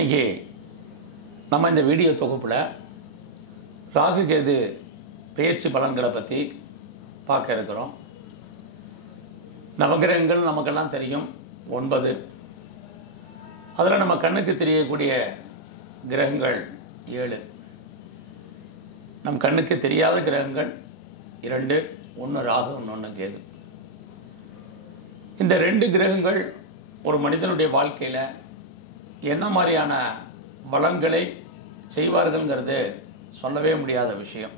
இன்றைக்கி நம்ம இந்த வீடியோ தொகுப்பில் ராகு கேது பயிற்சி பலன்களை பற்றி பார்க்க இருக்கிறோம். நவகிரகங்கள் நமக்கெல்லாம் தெரியும் ஒன்பது. அதில் நம்ம கண்ணுக்கு தெரியக்கூடிய கிரகங்கள் ஏழு. நம் கண்ணுக்கு தெரியாத கிரகங்கள் இரண்டு ஒன்று ராகு ஒன்று கேது. இந்த ரெண்டு கிரகங்கள் ஒரு மனிதனுடைய வாழ்க்கையில் என்ன மாதிரியான பலன்களை செய்வார்கள்ங்கிறது சொல்லவே முடியாத விஷயம்.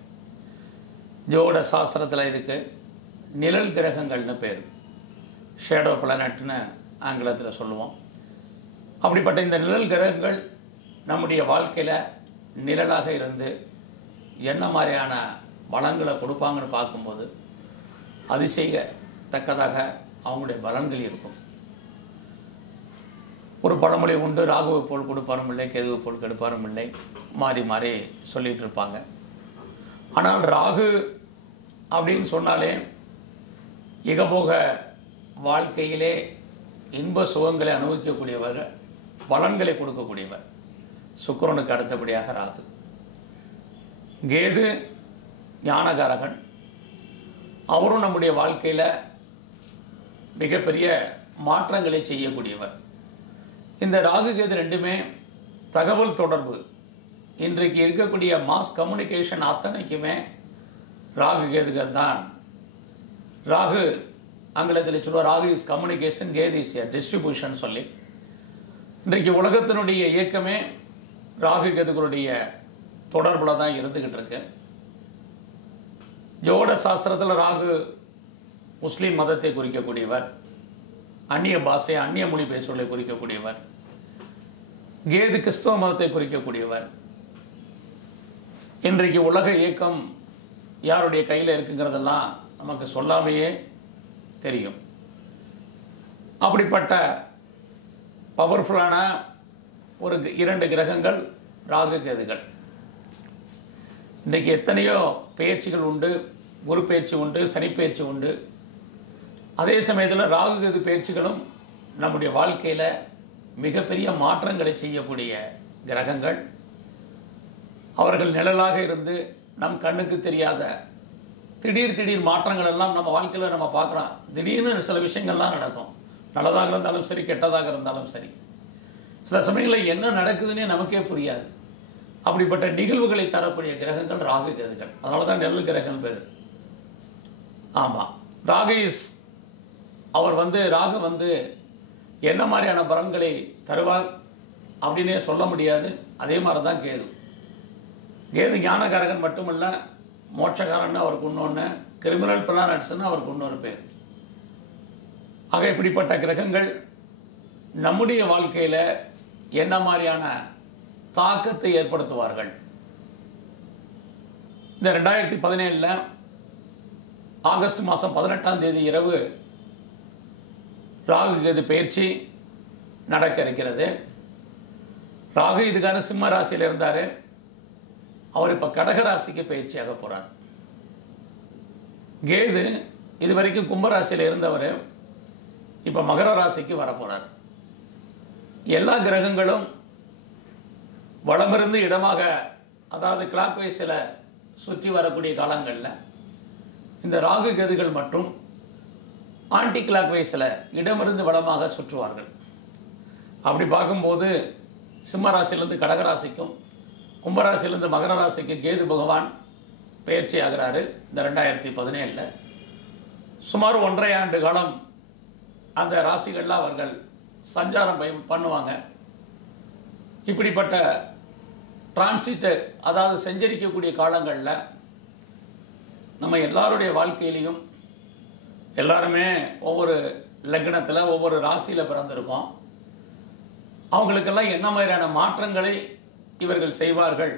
ஜோட சாஸ்திரத்தில் இதுக்கு நிழல் கிரகங்கள்னு பேர். ஷேடோ பிளானட்னு ஆங்கிலத்தில் சொல்லுவோம். அப்படிப்பட்ட இந்த நிழல் கிரகங்கள் நம்முடைய வாழ்க்கையில் நிழலாக இருந்து என்ன மாதிரியான பலங்களை கொடுப்பாங்கன்னு பார்க்கும்போது அதிசயத்தக்கதாக அவங்களுடைய பலன்கள் இருக்கும். ஒரு பழமொழி உண்டு. ராகுவை போல் கொடுப்பாரும் இல்லை கேதுவை போல் கெடுப்பாரும் இல்லை. மாறி மாறி சொல்லிட்டு இருப்பாங்க. ஆனால் ராகு அப்படின்னு சொன்னாலே இகபோக வாழ்க்கையிலே இன்ப சுகங்களை அனுபவிக்கக்கூடியவர் பலன்களை கொடுக்கக்கூடியவர். சுக்கரனுக்கு அடுத்தபடியாக ராகு. கேது ஞானகாரகன். அவரும் நம்முடைய வாழ்க்கையில் மிகப்பெரிய மாற்றங்களை செய்யக்கூடியவர். இந்த ராகு கேது ரெண்டுமே தகவல் தொடர்பு. இன்றைக்கு இருக்கக்கூடிய மாஸ் கம்யூனிகேஷன் அத்தனைக்குமே ராகு கேதுகள் தான். ராகு ஆங்கிலத்தில் சொல்லுவார் Rahu is communication Ketu is a distribution சொல்லி. இன்றைக்கு உலகத்தினுடைய இயக்கமே ராகு கேதுகளுடைய தொடர்பில் தான் இருந்துக்கிட்டு இருக்கு. ஜோட சாஸ்திரத்தில் ராகு முஸ்லீம் மதத்தை குறிக்கக்கூடியவர். அந்நிய பாஷை அந்நிய மொழி பேசுவதை குறிக்கக்கூடியவர். கேது கிறிஸ்தவ மதத்தை குறிக்கக்கூடியவர். இன்றைக்கு உலக இயக்கம் யாருடைய கையில் இருக்குங்கிறதெல்லாம் நமக்கு சொல்லாமையே தெரியும். அப்படிப்பட்ட பவர்ஃபுல்லான ஒரு இரண்டு கிரகங்கள் ராகு கேதுகள் இன்றைக்கு எத்தனையோ பயிற்சிகள் உண்டு குரு பயிற்சி உண்டு சனி பயிற்சி உண்டு. அதே சமயத்தில் ராகு கேது பயிற்சிகளும் நம்முடைய வாழ்க்கையில் மிகப்பெரிய மாற்றங்களை செய்யக்கூடிய கிரகங்கள். அவர்கள் நிழலாக இருந்து நம் கண்ணுக்கு தெரியாத திடீர் திடீர் மாற்றங்கள் எல்லாம் நம்ம வாழ்க்கையில் நம்ம பார்க்குறோம் திடீர்னு சில விஷயங்கள்லாம் நடக்கும். நல்லதாக இருந்தாலும் சரி கெட்டதாக இருந்தாலும் சரி. சில சமயங்களில் என்ன நடக்குதுன்னே நமக்கே புரியாது. அப்படிப்பட்ட நிகழ்வுகளை தரக்கூடிய கிரகங்கள் ராகு கிரகங்கள் அதனால தான் நெல் கிரகங்கள் பேர். ஆமாம் ராகு இஸ் அவர் வந்து ராகு வந்து என்ன மாதிரியான பலன்களை தருவார் அப்படின்னே சொல்ல முடியாது. அதே மாதிரி தான் கேது. கேது ஞானகாரகன் மட்டுமல்ல மோட்சகாரன் அவருக்கு இன்னொன்று கிரிமினல் பிளானட்ஸ்னு அவருக்கு இன்னொரு பேர். ஆக இப்படிப்பட்ட கிரகங்கள் நம்முடைய வாழ்க்கையில் என்ன மாதிரியான தாக்கத்தை ஏற்படுத்துவார்கள்? இந்த ரெண்டாயிரத்தி பதினேழில் ஆகஸ்ட் மாதம் பதினெட்டாம் தேதி இரவு ராகு கேது பயிற்சி நடக்க இருக்கிறது. ராகு இதுக்கான சிம்ம ராசியில் இருந்தார். அவர் இப்போ கடக ராசிக்கு பயிற்சியாக போகிறார் கேது இது வரைக்கும் கும்பராசியில் இருந்தவர். இப்போ மகர ராசிக்கு வரப்போகிறார் எல்லா கிரகங்களும் வளமிருந்து இடமாக அதாவது கிளாக் வைஸில் சுற்றி வரக்கூடிய காலங்களில் இந்த ராகு கதிகள் மற்றும் ஆன்டி கிளாக் வைஸில் இடமிருந்து வளமாக சுற்றுவார்கள். அப்படி பார்க்கும்போது சிம்ம ராசியிலேருந்து கடகராசிக்கும் கும்பராசியிலேருந்து மகர ராசிக்கு கேது பகவான் பயிற்சி ஆகிறாரு இந்த ரெண்டாயிரத்தி பதினேழில். சுமார் ஒன்றரை ஆண்டு காலம் அந்த ராசிகளில் அவர்கள் சஞ்சாரம் பய- பண்ணுவாங்க. இப்படிப்பட்ட டிரான்சிட்டு அதாவது செஞ்சரிக்கக்கூடிய காலங்களில் நம்ம எல்லாருடைய வாழ்க்கையிலையும் எல்லாருமே ஒவ்வொரு லக்னத்தில் ஒவ்வொரு ராசியில் பிறந்திருப்போம் அவங்களுக்கெல்லாம் என்ன மாதிரியான மாற்றங்களை இவர்கள் செய்வார்கள்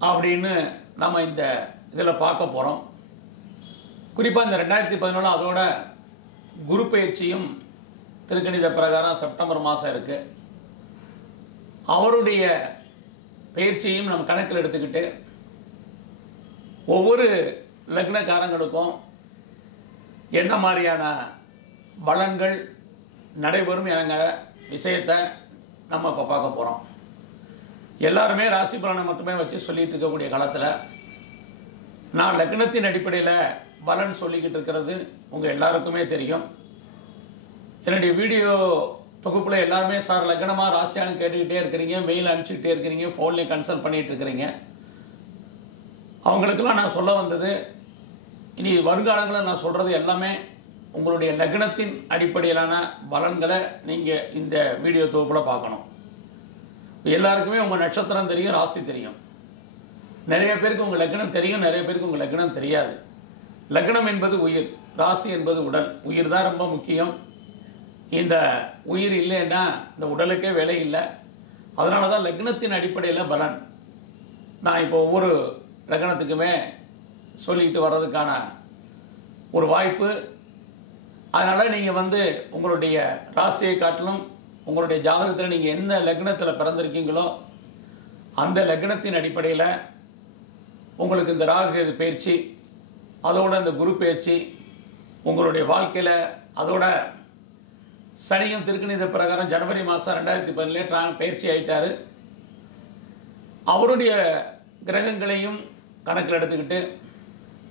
அப்படின்னு நம்ம இந்த இதில் பார்க்க போகிறோம் குறிப்பாக இந்த ரெண்டாயிரத்தி பதினொன்று அதோட குரு பயிற்சியும் திருக்கணித பிரகாரம் செப்டம்பர் மாதம் இருக்குது அவருடைய பயிற்சியையும் நம்ம கணக்கில் எடுத்துக்கிட்டு ஒவ்வொரு லக்னக்காரங்களுக்கும் என்ன மாதிரியான பலன்கள் நடைபெறும் என்கிற விஷயத்தை நம்ம இப்போ பார்க்க போகிறோம் எல்லாருமே ராசி பலனை மட்டுமே வச்சு சொல்லிட்டு இருக்கக்கூடிய காலத்தில் நான் லக்னத்தின் அடிப்படையில் பலன் சொல்லிக்கிட்டு இருக்கிறது உங்கள் எல்லாருக்குமே தெரியும். என்னுடைய வீடியோ தொகுப்பில் எல்லாருமே சார் லக்னமாக ராசியானு கேட்டுக்கிட்டே இருக்கிறீங்க மெயில் அனுப்பிச்சிக்கிட்டே இருக்கிறீங்க ஃபோன்லேயும் கன்சல்ட் பண்ணிகிட்டு இருக்கிறீங்க. அவங்களுக்கெல்லாம் நான் சொல்ல வந்தது இனி வருங்காலங்களில் நான் சொல்கிறது எல்லாமே உங்களுடைய லக்னத்தின் அடிப்படையிலான பலன்களை நீங்கள் இந்த வீடியோ தொகுப்பில் பார்க்கணும். எல்லாருக்குமே உங்கள் நட்சத்திரம் தெரியும் ராசி தெரியும். நிறைய பேருக்கு உங்கள் லக்னம் தெரியும் நிறைய பேருக்கு உங்கள் லக்னம் தெரியாது. லக்னம் என்பது உயிர் ராசி என்பது உடல். உயிர் தான் ரொம்ப முக்கியம். இந்த உயிர் இல்லைன்னா இந்த உடலுக்கே வேலை இல்லை. அதனால தான் லக்னத்தின் அடிப்படையில் பலன். நான் இப்போ ஒவ்வொரு லக்னத்துக்குமே சொல்லிட்டு வர்றதுக்கான ஒரு வாய்ப்பு. அதனால் நீங்கள் வந்து உங்களுடைய ராசியை காட்டிலும் உங்களுடைய ஜாதகத்தில் நீங்கள் எந்த லக்னத்தில் பிறந்திருக்கீங்களோ அந்த லக்னத்தின் அடிப்படையில் உங்களுக்கு இந்த ராகு இது பயிற்சி அதோட இந்த குரு பயிற்சி உங்களுடைய வாழ்க்கையில் அதோட சனியும் திருக்கணித பிரகாரம் ஜனவரி மாதம் ரெண்டாயிரத்தி பதினேழு பயிற்சி ஆகிட்டார் அவருடைய கிரகங்களையும் கணக்கில் எடுத்துக்கிட்டு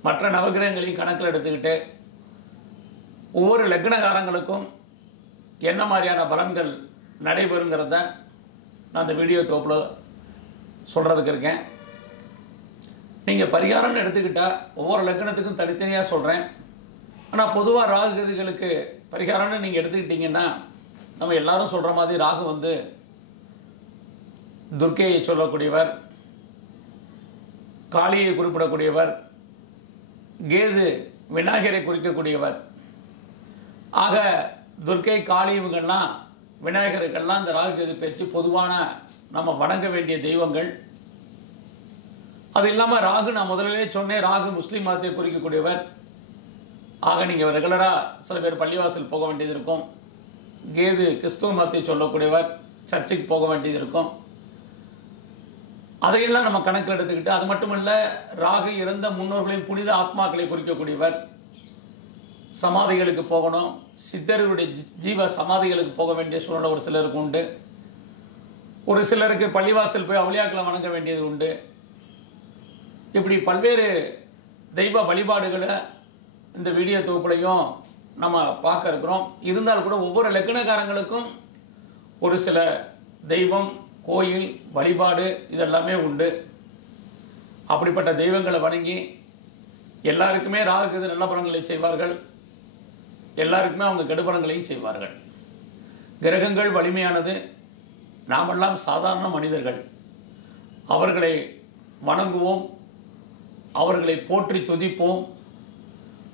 மற்ற நவகிரகங்களையும் கணக்கில் எடுத்துக்கிட்டு ஒவ்வொரு லக்னகாரங்களுக்கும் என்ன மாதிரியான பலன்கள் நடைபெறுங்கிறத நான் இந்த வீடியோ தோப்பில் சொல்கிறதுக்கு இருக்கேன். நீங்கள் பரிகாரம்னு எடுத்துக்கிட்டால் ஒவ்வொரு லக்னத்துக்கும் தனித்தனியாக சொல்கிறேன் ஆனால் பொதுவாக ராகுகதிகளுக்கு பரிகாரம்னு நீங்கள் எடுத்துக்கிட்டிங்கன்னா நம்ம எல்லாரும் சொல்கிற மாதிரி ராகு வந்து துர்க்கையை சொல்லக்கூடியவர் காளியை குறிப்பிடக்கூடியவர் கேது விநாயகரை குறிக்கக்கூடியவர். ஆக துர்க்கை காளி இவங்கெல்லாம் விநாயகருக்கெல்லாம் இந்த ராகு கேது பயிற்சி பொதுவான நம்ம வணங்க வேண்டிய தெய்வங்கள். அது இல்லாமல் ராகு நான் முதலிலே சொன்னேன் ராகு முஸ்லீம் மதத்தை குறிக்கக்கூடியவர். ஆக நீங்கள் ரெகுலராக சில பேர் பள்ளிவாசல் போக வேண்டியது இருக்கும். கேது கிறிஸ்துவ மதத்தை சொல்லக்கூடியவர் சர்ச்சுக்கு போக வேண்டியது இருக்கும். அதையெல்லாம் நம்ம கணக்கில் எடுத்துக்கிட்டு அது மட்டுமல்ல ராகு இறந்த முன்னோர்களின் புனித ஆத்மாக்களை குறிக்கக்கூடியவர் சமாதிகளுக்கு போகணும். சித்தர்களுடைய ஜீவ சமாதிகளுக்கு போக வேண்டிய சூழ்நிலை ஒரு சிலருக்கு உண்டு. ஒரு சிலருக்கு பள்ளிவாசல் போய் அவளியாக்களை வணங்க வேண்டியது உண்டு. இப்படி பல்வேறு தெய்வ வழிபாடுகளை இந்த வீடியோ தொகுப்புலையும் நம்ம பார்க்க இருக்கிறோம். இருந்தால் கூட ஒவ்வொரு லக்கணக்காரங்களுக்கும் ஒரு சில தெய்வம் கோயில் வழிபாடு இதெல்லாமே உண்டு. அப்படிப்பட்ட தெய்வங்களை வணங்கி எல்லாருக்குமே ராகுக்கு நல்ல பலன்களை செய்வார்கள். எல்லாருக்குமே அவங்க கெடுபலங்களையும் செய்வார்கள். கிரகங்கள் வலிமையானது. நாமெல்லாம் சாதாரண மனிதர்கள். அவர்களை வணங்குவோம். அவர்களை போற்றி துதிப்போம்.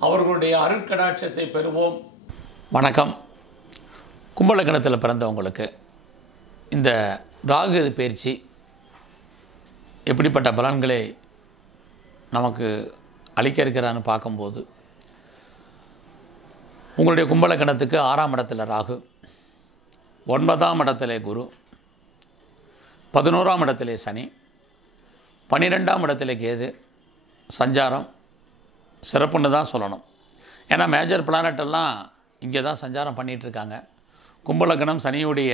அவர்களுடைய அருட்கடாட்சத்தை பெறுவோம். வணக்கம். கும்பலக்கணத்தில் பிறந்தவங்களுக்கு இந்த ராகு பயிற்சி? எப்படிப்பட்ட பலன்களை நமக்கு அளிக்க இருக்கிறான்னு பார்க்கும்போது உங்களுடைய கும்பலக்கணத்துக்கு ஆறாம் இடத்துல ராகு ஒன்பதாம் இடத்துல குரு பதினோராம் இடத்துல சனி பன்னிரெண்டாம் இடத்துல கேது சஞ்சாரம் சிறப்புன்னு தான் சொல்லணும். ஏன்னா மேஜர் பிளானட்டெல்லாம் இங்கே தான் சஞ்சாரம் பண்ணிகிட்ருக்காங்க கும்பலக்கணம் சனியுடைய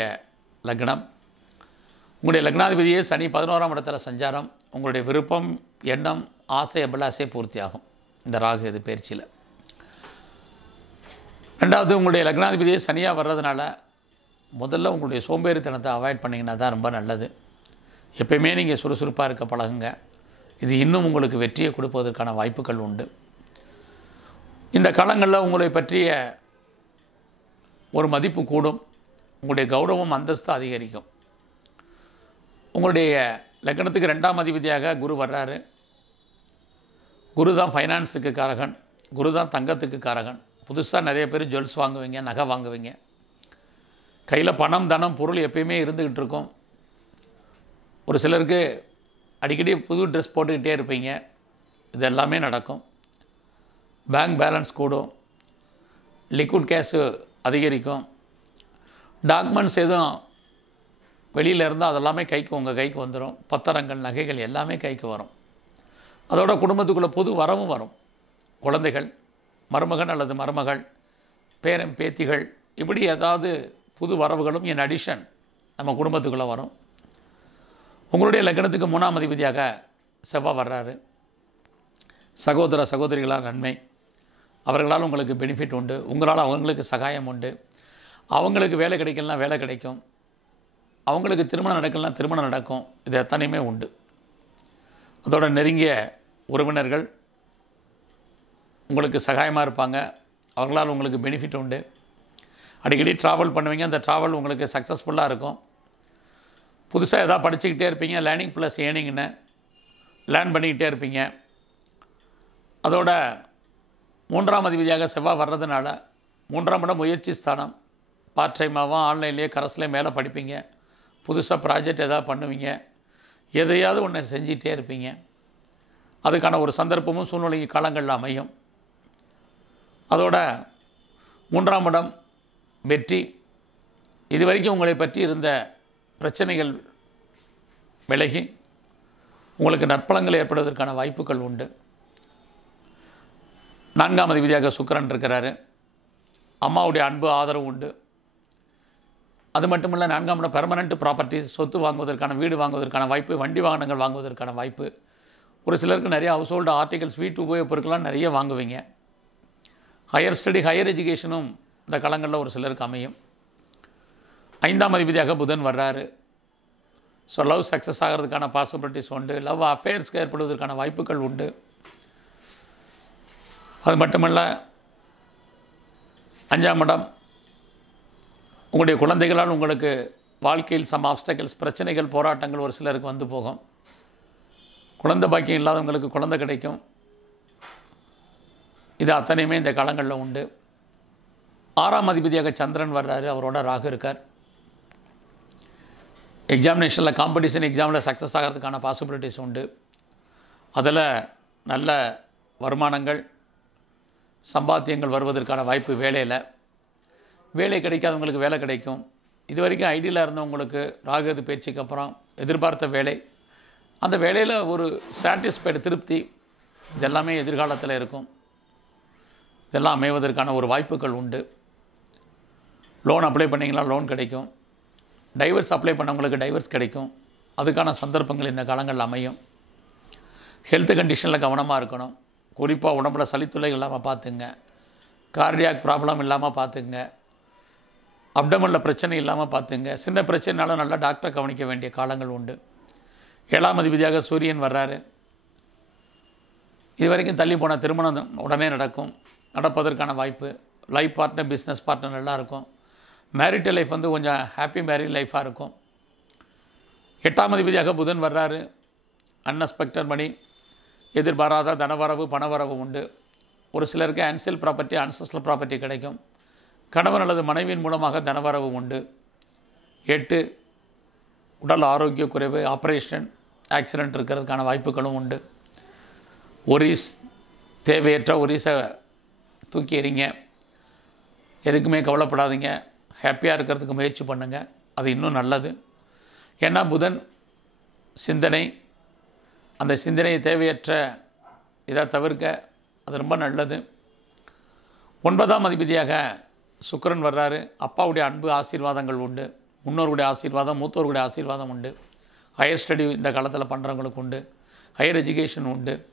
லக்னம் உங்களுடைய லக்னாதிபதியே சனி பதினோராம் இடத்துல சஞ்சாரம். உங்களுடைய விருப்பம் எண்ணம் ஆசை அபிலாசை பூர்த்தியாகும். இந்த ராகு இது பயிற்சியில் ரெண்டாவது உங்களுடைய லக்னாதிபதியே சனியாக வர்றதுனால முதல்ல உங்களுடைய சோம்பேறித்தனத்தை அவாய்ட் பண்ணிங்கன்னா தான் ரொம்ப நல்லது. எப்பயுமே நீங்கள் சுறுசுறுப்பாக இருக்க பழகுங்க. இது இன்னும் உங்களுக்கு வெற்றியை கொடுப்பதற்கான வாய்ப்புகள் உண்டு. இந்த காலங்களில் உங்களை பற்றிய ஒரு மதிப்பு கூடும். உங்களுடைய கௌரவம் அந்தஸ்து அதிகரிக்கும். உங்களுடைய லக்னத்துக்கு ரெண்டாம் அதிபதியாக குரு வர்றாரு. குரு தான் ஃபைனான்ஸுக்கு காரகன். குரு தான் தங்கத்துக்கு காரகன். புதுசாக நிறைய பேர் ஜுவல்ஸ் வாங்குவீங்க நகை வாங்குவீங்க. கையில் பணம் தனம் பொருள் எப்பயுமே இருந்துக்கிட்டு இருக்கும். ஒரு சிலருக்கு அடிக்கடி புது ட்ரெஸ் போட்டுக்கிட்டே இருப்பீங்க. இது எல்லாமே நடக்கும். பேங்க் பேலன்ஸ் கூடும். லிக்விட் கேஷு அதிகரிக்கும். டாக்குமெண்ட்ஸ் எதுவும் வெளியில் இருந்தால் அதெல்லாமே கைக்கு உங்கள் கைக்கு வந்துடும் பத்திரங்கள் நகைகள் எல்லாமே கைக்கு வரும். அதோட குடும்பத்துக்குள்ளே புது வரவும் வரும். குழந்தைகள் மருமகன் அல்லது மருமகள் பேரன் பேத்திகள் இப்படி ஏதாவது புது வரவுகளும் என் அடிஷன் நம்ம குடும்பத்துக்குள்ளே வரும். உங்களுடைய லக்னத்துக்கு மூணாம் அதிபதியாக செவ்வாய் வர்றாரு. சகோதர சகோதரிகளால் நன்மை. அவர்களால் உங்களுக்கு பெனிஃபிட் உண்டு. உங்களால் அவங்களுக்கு சகாயம் உண்டு. அவங்களுக்கு வேலை கிடைக்கலாம் வேலை கிடைக்கும். அவங்களுக்கு திருமணம் நடக்கலாம் திருமணம் நடக்கும். இது எத்தனையுமே உண்டு. அதோட நெருங்கிய உறவினர்கள் உங்களுக்கு சகாயமாக இருப்பாங்க. அவர்களால் உங்களுக்கு பெனிஃபிட் உண்டு. அடிக்கடி ட்ராவல் பண்ணுவீங்க. அந்த ட்ராவல் உங்களுக்கு சக்ஸஸ்ஃபுல்லாக இருக்கும். புதுசாக எதாவது படிச்சுக்கிட்டே இருப்பீங்க. லேர்னிங் ப்ளஸ் ஏர்னிங்னு லேர்ன் பண்ணிக்கிட்டே இருப்பீங்க. அதோட மூன்றாம் அதிபதியாக செவ்வாய் வர்றதுனால மூன்றாம் இடம் முயற்சி ஸ்தானம். பார்ட் டைமாகவும் ஆன்லைன்லேயே கரஸ்லேயே மேலே படிப்பீங்க. புதுசாக ப்ராஜெக்ட் எதாவது பண்ணுவீங்க. எதையாவது ஒன்று செஞ்சிகிட்டே இருப்பீங்க. அதுக்கான ஒரு சந்தர்ப்பமும் சூழ்நிலை காலங்களில் அமையும். அதோட மூன்றாம் இடம் வெற்றி. இது வரைக்கும் உங்களை பற்றி இருந்த பிரச்சனைகள் விலகி உங்களுக்கு நற்பலங்கள் ஏற்படுவதற்கான வாய்ப்புகள் உண்டு. நான்காம் அதிபதியாக சுக்கரன் இருக்கிறாரு. அம்மாவுடைய அன்பு ஆதரவு உண்டு. அது மட்டும் இல்லை நான்காம் இடம் பெர்மனண்ட் ப்ராப்பர்ட்டிஸ் சொத்து வாங்குவதற்கான வீடு வாங்குவதற்கான வாய்ப்பு வண்டி வாகனங்கள் வாங்குவதற்கான வாய்ப்பு. ஒரு சிலருக்கு நிறைய ஹவுஸ் ஹோல்டு ஆர்டிகல்ஸ் வீட்டு உபயோகப் பொருட்கள்லாம் நிறைய வாங்குவீங்க. ஹையர் ஸ்டடி ஹையர் எஜுகேஷனும் இந்த காலங்களில் ஒரு சிலருக்கு அமையும். ஐந்தாம் அதிபதியாக புதன் வர்றாரு. ஸோ லவ் சக்ஸஸ் ஆகிறதுக்கான பாசிபிலிட்டிஸ் உண்டு. லவ் அஃபேர்ஸ்க்கு ஏற்படுவதற்கான வாய்ப்புகள் உண்டு. அது மட்டுமல்ல அஞ்சாம் இடம் உங்களுடைய குழந்தைகளால் உங்களுக்கு வாழ்க்கையில் சம் ஆப்ஸ்டக்கிள்ஸ் பிரச்சனைகள் போராட்டங்கள் ஒரு சிலருக்கு வந்து போகும். குழந்தை பாக்கியம் இல்லாதவங்களுக்கு குழந்தை கிடைக்கும். இது அத்தனையுமே இந்த காலங்களில் உண்டு. ஆறாம் அதிபதியாக சந்திரன் வர்றாரு அவரோட ராகு இருக்கார். எக்ஸாமினேஷனில் காம்படிஷன் எக்ஸாமில் சக்ஸஸ் ஆகிறதுக்கான பாசிபிலிட்டிஸ் உண்டு. அதில் நல்ல வருமானங்கள் சம்பாத்தியங்கள் வருவதற்கான வாய்ப்பு வேலையில். வேலை கிடைக்காதவங்களுக்கு வேலை கிடைக்கும். இது வரைக்கும் ஐடியில் இருந்தவங்களுக்கு ராகுது பேச்சுக்கு அப்புறம் எதிர்பார்த்த வேலை. அந்த வேலையில் ஒரு சாட்டிஸ்ஃபைடு திருப்தி இதெல்லாமே எதிர்காலத்தில் இருக்கும். இதெல்லாம் அமைவதற்கான ஒரு வாய்ப்புகள் உண்டு. லோன் அப்ளை பண்ணிங்கன்னா லோன் கிடைக்கும். டைவர்ஸ் அப்ளை பண்ணவங்களுக்கு டைவர்ஸ் கிடைக்கும். அதுக்கான சந்தர்ப்பங்கள் இந்த காலங்களில் அமையும். ஹெல்த் கண்டிஷனில் கவனமாக இருக்கணும். குறிப்பாக உடம்புல சளித்துளை இல்லாமல் பார்த்துங்க. கார்டியாக் ப்ராப்ளம் இல்லாமல் பார்த்துங்க. அப்டமனில் பிரச்சனை இல்லாமல் பார்த்துங்க. சின்ன பிரச்சனைனாலும் நல்லா டாக்டரை கவனிக்க வேண்டிய காலங்கள் உண்டு. ஏழாம் அதிபதியாக சூரியன் வர்றாரு. இது வரைக்கும் தள்ளி போன திருமணம் உடனே நடக்கும். நடப்பதற்கான வாய்ப்பு. லைஃப் பார்ட்னர் பிஸ்னஸ் பார்ட்னர் நல்லாயிருக்கும் மேரிட்டல் லைஃப் வந்து கொஞ்சம் ஹாப்பி மேரிட் லைஃபாக இருக்கும். எட்டாம் அதிபதியாக புதன் வர்றாரு. அன்எக்ஸ்பெக்டட் மணி எதிர்பாராத தனவரவு பணவரவு உண்டு. ஒரு சிலருக்கு அன்செல் ப்ராப்பர்ட்டி அன்சஸ்டல் ப்ராப்பர்ட்டி கிடைக்கும். கணவன் அல்லது மனைவியின் மூலமாக தனவரவு உண்டு. எட்டு உடல் ஆரோக்கிய குறைவு ஆப்ரேஷன் ஆக்சிடெண்ட் இருக்கிறதுக்கான வாய்ப்புகளும் உண்டு. ஒரிஸ் தேவையற்ற ஒரிஸை தூக்கி எறிங்க. எதுக்குமே கவலைப்படாதீங்க. ஹாப்பியாக இருக்கிறதுக்கு முயற்சி பண்ணுங்கள் அது இன்னும் நல்லது. ஏன்னா புதன் சிந்தனை அந்த சிந்தனையை தேவையற்ற இதை தவிர்க்க அது ரொம்ப நல்லது. ஒன்பதாம் அதிபதியாக சுக்கரன் வர்றாரு. அப்பாவுடைய அன்பு ஆசீர்வாதங்கள் உண்டு. முன்னோருடைய ஆசீர்வாதம் மூத்தோருடைய ஆசீர்வாதம் உண்டு. ஹையர் ஸ்டடி இந்த காலத்தில் பண்ணுறவங்களுக்கு உண்டு. ஹையர் எஜுகேஷன் உண்டு.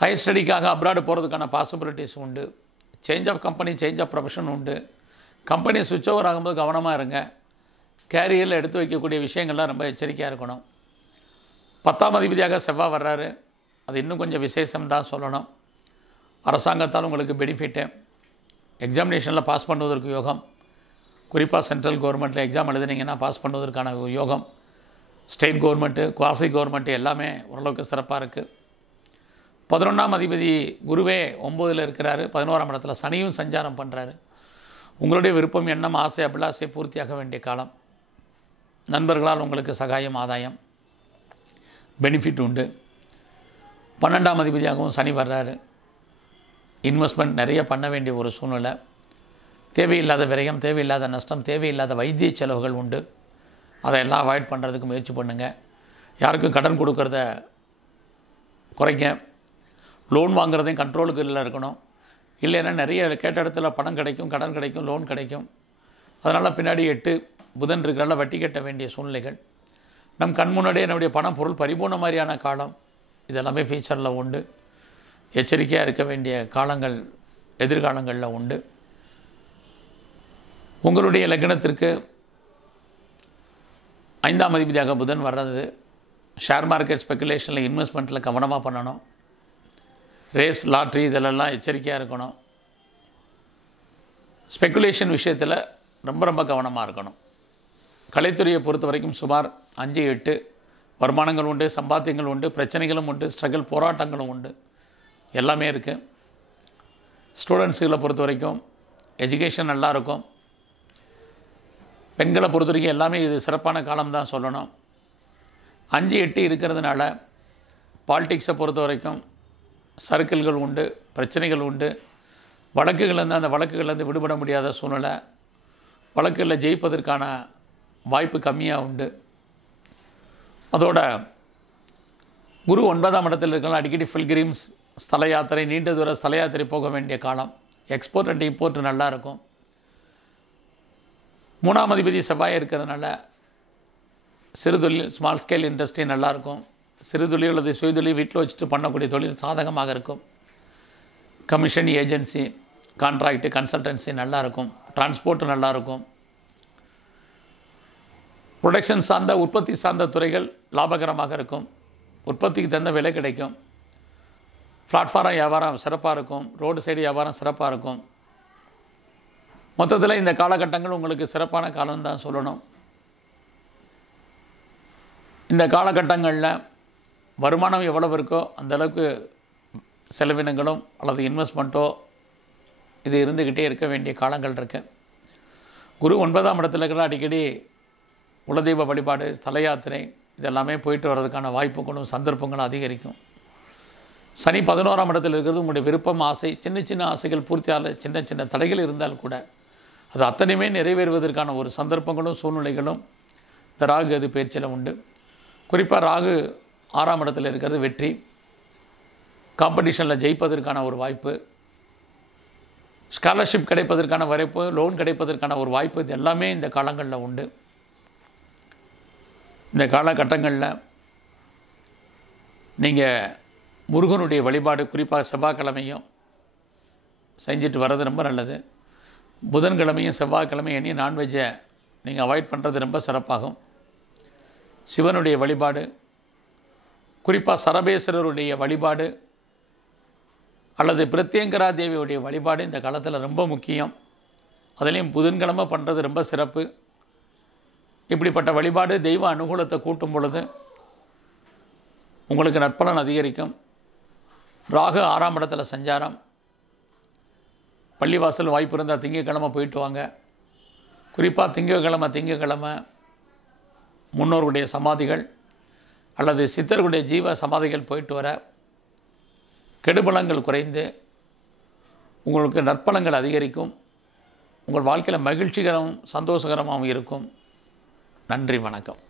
ஹையர் ஸ்டடிக்காக அப்ராடு போகிறதுக்கான பாசிபிலிட்டிஸ் உண்டு. Change of company change of profession உண்டு. கம்பெனி சுவிட்ச் ஓவர் ஆகும்போது கவனமாக இருங்க. கேரியரில் எடுத்து வைக்கக்கூடிய விஷயங்கள்லாம் ரொம்ப எச்சரிக்கையாக இருக்கணும். பத்தாம் அதிபதியாக செவ்வாய் வர்றாரு. அது இன்னும் கொஞ்சம் விசேஷம் தான் சொல்லணும். அரசாங்கத்தால் உங்களுக்கு பெனிஃபிட்டு எக்ஸாமினேஷனில் பாஸ் பண்ணுவதற்கு யோகம். குறிப்பாக சென்ட்ரல் கவர்மெண்ட்டில் எக்ஸாம் எழுதுனீங்கன்னா பாஸ் பண்ணுவதற்கான யோகம். ஸ்டேட் கவர்மெண்ட்டு குவாசி கவர்மெண்ட்டு எல்லாமே ஓரளவுக்கு சிறப்பாக இருக்குது பதினொன்றாம் அதிபதி குருவே ஒம்போதில் இருக்கிறாரு. பதினோராம் இடத்துல சனியும் சஞ்சாரம் பண்ணுறாரு உங்களுடைய விருப்பம் எண்ணம் ஆசை அபிலாசை பூர்த்தியாக வேண்டிய காலம். நண்பர்களால் உங்களுக்கு சகாயம் ஆதாயம். பெனிஃபிட் உண்டு. பன்னெண்டாம் அதிபதியாகவும் சனி வர்றாரு. இன்வெஸ்ட்மெண்ட் நிறைய பண்ண வேண்டிய ஒரு சூழ்நிலை. தேவையில்லாத விரயம் தேவையில்லாத நஷ்டம் தேவையில்லாத வைத்திய செலவுகள் உண்டு. அதையெல்லாம் அவாய்ட் பண்ணுறதுக்கு முயற்சி பண்ணுங்கள் யாருக்கும் கடன் கொடுக்கறத குறைங்க. லோன் வாங்குறதையும் கண்ட்ரோலுக்கு இல்லை இருக்கணும். இல்லைன்னா நிறைய கேட்ட இடத்துல பணம் கிடைக்கும் கடன் கிடைக்கும் லோன் கிடைக்கும். அதனால் பின்னாடி எட்டு புதன் இருக்கிறனால வட்டி கட்ட வேண்டிய சூழ்நிலைகள். நம் கண் முன்னாடியே நம்முடைய பணம் பொருள் பரிபூர்ண மாதிரியான காலம். இதெல்லாமே ஃபியூச்சரில் உண்டு. எச்சரிக்கையாக இருக்க வேண்டிய காலங்கள் எதிர்காலங்களில் உண்டு. உங்களுடைய லக்னத்திற்கு ஐந்தாம் அதிபதியாக புதன் வர்றது. ஷேர் மார்க்கெட் ஸ்பெகுலேஷனில் இன்வெஸ்ட்மெண்ட்டில் கவனமாக பண்ணணும். ரேஸ் லாட்ரி இதிலெல்லாம் எச்சரிக்கையாக இருக்கணும். ஸ்பெகுலேஷன் விஷயத்தில் ரொம்ப ரொம்ப கவனமாக இருக்கணும். கலைத்துறையை பொறுத்த வரைக்கும் சுமார் அஞ்சு எட்டு வருமானங்கள் உண்டு சம்பாத்தியங்கள் உண்டு பிரச்சனைகளும் உண்டு ஸ்ட்ரகிள் போராட்டங்களும் உண்டு. எல்லாமே இருக்குது ஸ்டூடெண்ட்ஸுகளை பொறுத்த வரைக்கும் எஜுகேஷன் நல்லா இருக்கும். பெண்களை பொறுத்த வரைக்கும் எல்லாமே இது சிறப்பான காலம் தான் சொல்லணும். அஞ்சு எட்டு இருக்கிறதுனால பாலிடிக்ஸை பொறுத்த வரைக்கும் சர்க்கிள்கள் உண்டு பிரச்சனைகள் உண்டு. வழக்குகள்லேருந்து அந்த வழக்குகள்லேருந்து விடுபட முடியாத சூழ்நிலை. வழக்குகளில் ஜெயிப்பதற்கான வாய்ப்பு கம்மியாக உண்டு. அதோட குரு ஒன்பதாம் இடத்தில் இருக்கலாம் அடிக்கடி ஃபில்கிரீம்ஸ் ஸ்தல யாத்திரை நீண்ட தூர ஸ்தல யாத்திரை போக வேண்டிய காலம். எக்ஸ்போர்ட் அண்ட் இம்போர்ட் நல்லா இருக்கும் மூணாம் அதிபதி செவ்வாய் இருக்கிறதுனால சிறு தொழில் ஸ்மால் ஸ்கேல் இண்டஸ்ட்ரி நல்லாயிருக்கும். சிறு தொழில் அல்லது சுயதொழில் வீட்டில் வச்சுட்டு பண்ணக்கூடிய தொழில் சாதகமாக இருக்கும். கமிஷன் ஏஜென்சி கான்ட்ராக்டு கன்சல்டன்சி நல்லாயிருக்கும். டிரான்ஸ்போர்ட்டு நல்லாயிருக்கும். ப்ரொடக்ஷன் சார்ந்த உற்பத்தி சார்ந்த துறைகள் லாபகரமாக இருக்கும். உற்பத்திக்கு தகுந்த விலை கிடைக்கும். பிளாட்ஃபாரம் வியாபாரம் சிறப்பாக இருக்கும். ரோடு சைடு வியாபாரம் சிறப்பாக இருக்கும். மொத்தத்தில் இந்த காலகட்டங்கள் உங்களுக்கு சிறப்பான காலம் தான் சொல்லணும். இந்த காலகட்டங்களில் வருமானம் எவ்வளவு இருக்கோ அந்த அளவுக்கு செலவினங்களும் அல்லது இன்வெஸ்ட்மெண்ட்டோ இது இருந்துக்கிட்டே இருக்க வேண்டிய காலங்கள் இருக்கு. குரு ஒன்பதாம் இடத்துல இருக்கிற அடிக்கடி குலதெய்வ வழிபாடு ஸ்தல யாத்திரை இதெல்லாமே போயிட்டு வர்றதுக்கான வாய்ப்புகளும் சந்தர்ப்பங்களும் அதிகரிக்கும். சனி பதினோராம் இடத்தில் இருக்கிறது உங்களுடைய விருப்பம் ஆசை சின்ன சின்ன ஆசைகள் பூர்த்தியால சின்ன சின்ன தடைகள் இருந்தால் கூட அது அத்தனையுமே நிறைவேறுவதற்கான ஒரு சந்தர்ப்பங்களும் சூழ்நிலைகளும் இந்த ராகு அது பயிற்சியில் உண்டு. குறிப்பாக ராகு ஆறாம் இடத்தில் இருக்கிறது வெற்றி. காம்படிஷனில் ஜெயிப்பதற்கான ஒரு வாய்ப்பு. ஸ்காலர்ஷிப் கிடைப்பதற்கான வரைப்பு லோன் கிடைப்பதற்கான ஒரு வாய்ப்பு இது எல்லாமே இந்த காலங்களில் உண்டு. இந்த காலகட்டங்களில் நீங்கள் முருகனுடைய வழிபாடு குறிப்பாக செவ்வாய்க்கிழமையும் செஞ்சுட்டு வர்றது ரொம்ப நல்லது. புதன்கிழமையும் செவ்வாய்க்கிழமையும் இனி நான்வெஜ்ஜை நீங்கள் அவாய்ட் பண்ணுறது ரொம்ப சிறப்பாகும். சிவனுடைய வழிபாடு குறிப்பாக சரபேஸ்வரருடைய வழிபாடு அல்லது பிரத்யங்கரா தேவியுடைய வழிபாடு இந்த காலத்தில் ரொம்ப முக்கியம். அதுலேயும் புதன்கிழமை பண்ணுறது ரொம்ப சிறப்பு. இப்படிப்பட்ட வழிபாடு தெய்வ அனுகூலத்தை கூட்டும் பொழுது உங்களுக்கு நற்பலன் அதிகரிக்கும். ராகு ஆறாம் இடத்துல சஞ்சாரம். பள்ளிவாசல் வாய்ப்பு இருந்தால் திங்கக்கிழமை போயிட்டு வாங்க. குறிப்பாக திங்கக்கிழமை திங்கக்கிழமை முன்னோர்களுடைய சமாதிகள் அல்லது சித்தர்களுடைய ஜீவ சமாதிகள் போயிட்டு வர கெடுபலங்கள் குறைந்து உங்களுக்கு நற்பலங்கள் அதிகரிக்கும். உங்கள் வாழ்க்கையில் மகிழ்ச்சிகரமும் சந்தோஷகரமாகவும் இருக்கும். நன்றி வணக்கம்.